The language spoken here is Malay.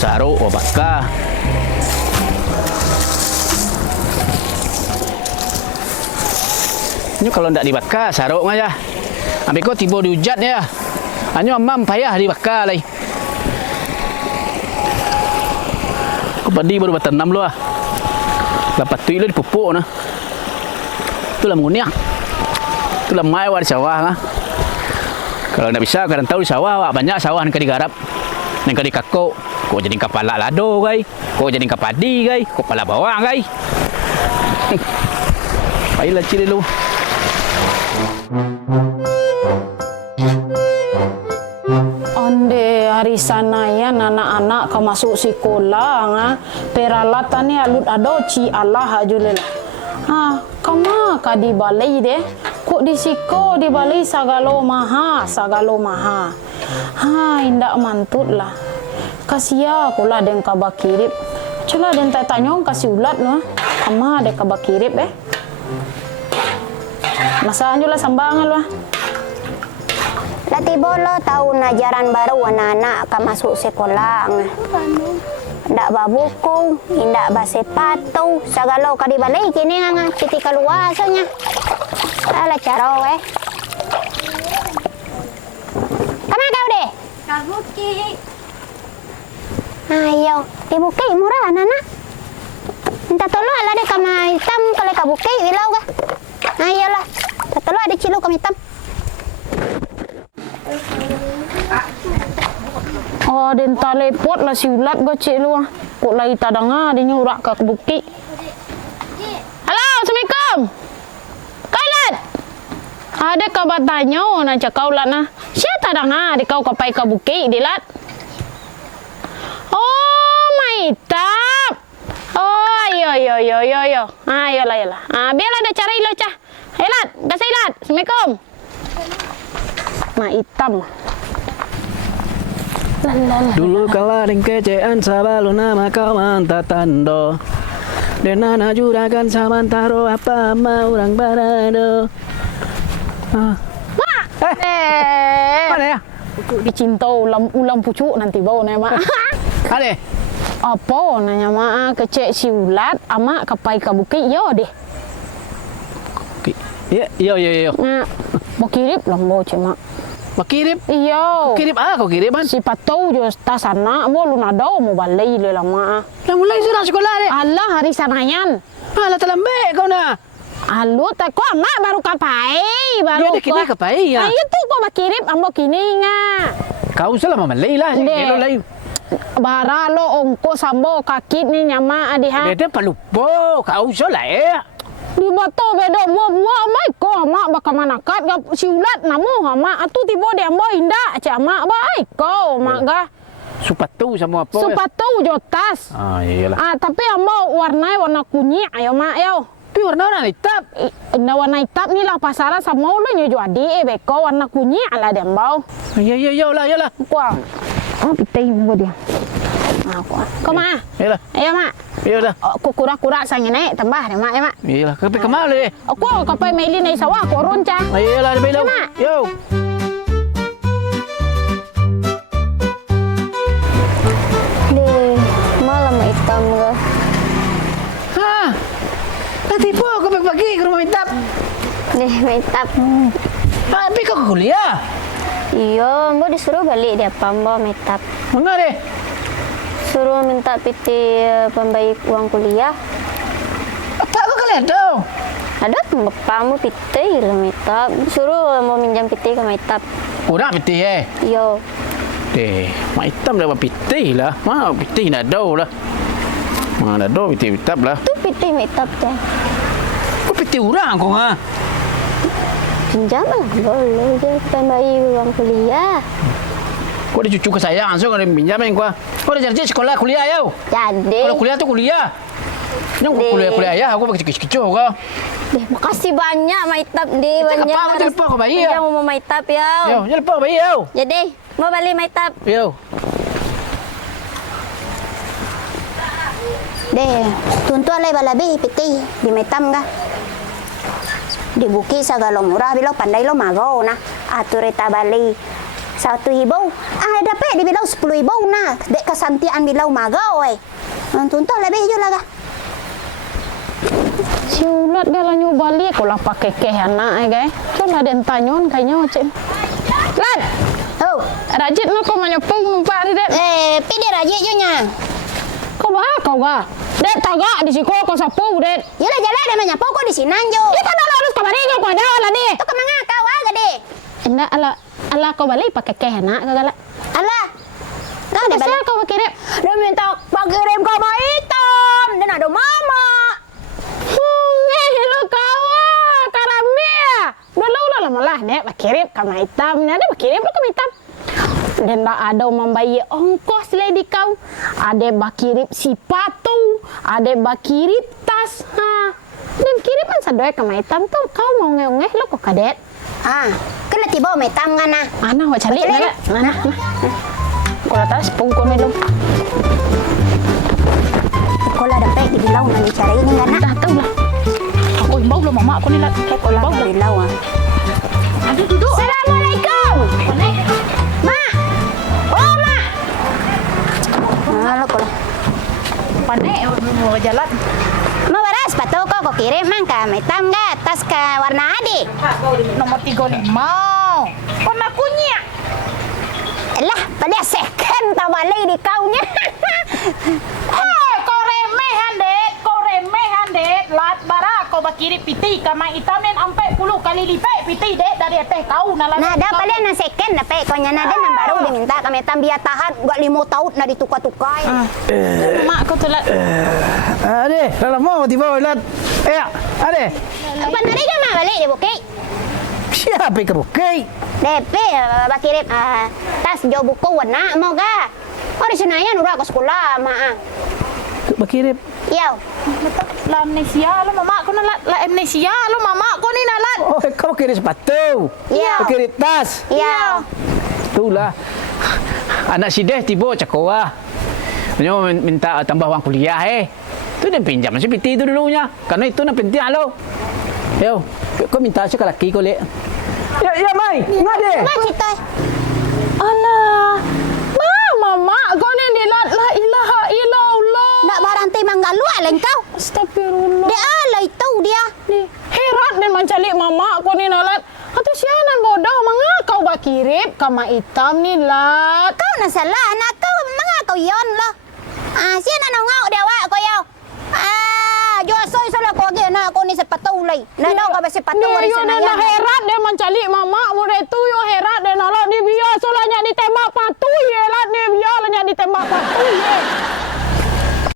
saruk o baka. Ini kalau ndak dibakar saruk aja. Ambil kau tiba diujat ya. Hanya amam payah dibakar lagi. Kau padi baru bertanam lu ah. Lepas tu lu dipupuk nah. Itulah menguniak. Itulah mai war sawah ah. Kalau ndak bisa kadang tahu di sawah banyak sawah yang digarap. Yang dikakok. Kau jadi kepala lado gai. Kau jadi padi gai. Kau kepala bawang gai. Baiklah ciri lu. Onde hari sana ya anak-anak kau masuk sekolah nga peralatan ni alut adoci Allah ajulela. Kama ka di balai deh. Kok di siko di balai sagalo maha. Indak mantut lah. Kasia kula den ka bakirip. Cula den tanyong kasih ulat no. Kama de ka bakirip Masaan jula sambangan lah. Lati bolo tahun ajaran baru anak-anak akan masuk sekolah. Ndak babuku, indak basepatu, sagalo kadi balai kini nga piti keluar sonya. Ala caro Kama kau deh? Kabuki. Ayo, dibuki murah anak-anak. Minta tolong ala deh kama hitam kalau kabuki bilau ga. Ayolah. Telo ada cilo kami hitam. Oh, den teleport lah si ulat gocek lu ah. Kok lagi tadanga dia nyurak ke bukit. Halo, Assalamualaikum. Kaulat. Ada kabar tanya nak cakap kaulat nah. Siapa tadanga di kau kapai ke bukit dilat. Oh, maitap. Oh, yo. Ayolah. Biarlah ada cara ilo cah. Ilat, kasih Ilat. Assalamualaikum. Mak hitam. Dulu kala ring kecean sabalu nama kau mantatando. Denana juragan samantaro apa mau orang barado. Mak. Mana ya? Dicinta ulam pucuk nanti bau nih mak. Ada. Apa nanya mak kecek si ulat ama kapai ke bukit yo deh. Yo. Nah, mau kirip lah mau cuma. Makirip. Iyo. Kirip kau kiripan? Si patau jo tas sana mau lu nado mau balai le lama. Dah mulai sudah sekolah deh. Allah hari sanayan. Alah terlambat kau nak. Alu tak kau mak baru kapai baru. Ya dah kini kapai ya. Ayo tu kau makirip ambo kini nga. Kau salah malai lah. Kelo lai. Bara lo ongko sambo kakit ni nyama adiha. Beda palupo. Kau salah Di bato bedo buah-buah mai ko mak baka manakat ga si ulat namu mak atu tibo de ambo inda ca mak bai ko mak ga Supatu sama apa? supatu jotas. Iyalah. Tapi ambo warna kunyit ayo mak yo. Tapi warna hitam. Warna hitam ni lah pasaran sama lo nyo jadi beko warna kunyit ala de ambo. Yalah. Kuang. Pitai mo dia. Kau mak? Yalah. Ayo mak. Yalah. Aku kura-kura sang ini tambah deh mak ya mak. Iyalah. Kapai kemal deh. Aku kapai maili nai sawah aku ronca. Iyalah ada belo. Yo. Deh, malam hitam ga. Nanti po aku pagi ke rumah Mitap. Deh, hitap. Tapi kau kuliah. Iya, mbak disuruh balik dia pamba hitap. Mana deh? Suruh minta piti pembaik uang kuliah. Tak kau kalian tahu. Ada bapakmu piti lah hitap. Suruh mau minjam piti ke hitap. Udah piti Yo. Deh, mak hitam dah piti lah. Mak piti nak dau lah. Mana dau piti hitam lah. Tu piti hitap teh. Kau piti orang kau ha? Pinjam lah, boleh je pembaik uang kuliah. Kau ada cucu kesayang, so kau ada pinjamin kau. Kau ada janji sekolah kuliah yau. Jadi. Kalau kuliah tu kuliah. Yang kuliah ya, aku pakai kecil-kecil kau. Deh, makasih banyak Maitap deh, Kita banyak. kapal, jangan lupa kau bayi ya. Pinjam mau Maitap ya. Yo, jangan lupa bayi yau. Jadi, mau balik Maitap. Yo. Deh, tuntuan lai balabi piti di Maitam ga. Di buki sagalo murah bilo pandai lo mago na. Atur eta bali. 1.000. Dapat di bilau 10.000 na. Dek kesantian bilau magau eh. Tuntuh lebih je lah. Si ulat galanyo balik ko lang pakekeh anak gay. Coba den tanyon kayaknya cik. Lat. Oh, Rajit no ko manyepung numpak ni det. pidi rajik je nya. Kau ga. Det taga di siko ko sapu det. Yalah jalan dia menyapu kau di sini anjo. Kita nak harus kemari ko ada lah ni. Tu kemana kau gede? Enggak ala ko balik pakekeh anak kagala. Alah. Kau dah Pasal balik. kau kirim. Dia minta kirim kau mai hitam. Dia nak ada mama. Hello kawan, karamia. Dulu lah malah dek kirim kama hitam. Ada kirim lu kama hitam. Dan tak ada membayar ongkos lady kau. Ada bakirip sepatu, ada bakirip tas. Dan kiriman sadoi kama hitam tu kau mau ngeh lo kok kadet. Kena tiba mai hitam kan ah. Ana wa cari nak. Nah. Kalau tas pungkul melum. Kau lah dapat di bilau nak dicari ini kan ah. Dah tahu lah. Aku imbau lah mama aku ni lah. Kau lah di bilau ah. Aduh duduk. Assalamualaikum. Mak. Oh mak. Halo kau lah. Pandai mau jalan. Mau beras sepatu kau kirim mang ke hitam ke tas ke warna adik. Nomor 35. Warna kunyit. Lah pada second tak balik di kau nya. Kau remehan dek. Lat bara kau bakirip piti kama itamen ampe 10 kali lipat piti dek dari teh kau nalan. Nah, dah paling na second dapat kau nya nada yang baru diminta kami hitam biar tahan gak 5 tahun na ditukar-tukar. Mak kau telat. Ade, dalam mau tiba ulat. Ade. Apa nari kan mak balik di Bukit? Siapa ke Bukit? DP bakirip tas jo buku warna mau ga? Oh di Senayan udah ke sekolah mak. Bakirip. Yo. La amnesia lo mama kau nalat. La amnesia lo mama kau ni nalat. Oh, kau bakirip sepatu. Iya. Bakirip tas. Yo. Itulah. Anak si Deh tiba cakoah. Dia minta tambah wang kuliah Tu dia pinjam si piti tu dulunya. Karena itu nak penting lo. Yo, kau minta si laki kau le. Ya mai. Ngade. Mak cita. Alah. Mama kau ni dilat la ilaha illallah. Nak barang timang galu aleng kau. Astagfirullah. Dia alai tu dia. Herat dan mencalik mama kau ni nalat. Atau sianan bodoh mengakau bakirip kama hitam ni lat. Kau nak salah anak kau mengakau yon lah. Siapa nak ngau dia wak kau yo. Jual soy salah kau lagi nak kau ni sepatu lagi. Nak tahu kau sepatu dari sana ya. Herat dia mencalik mama muda itu yo herat dan nalat ni biar solanya ditembak patu ye lat ni biar lah ditembak patu ye.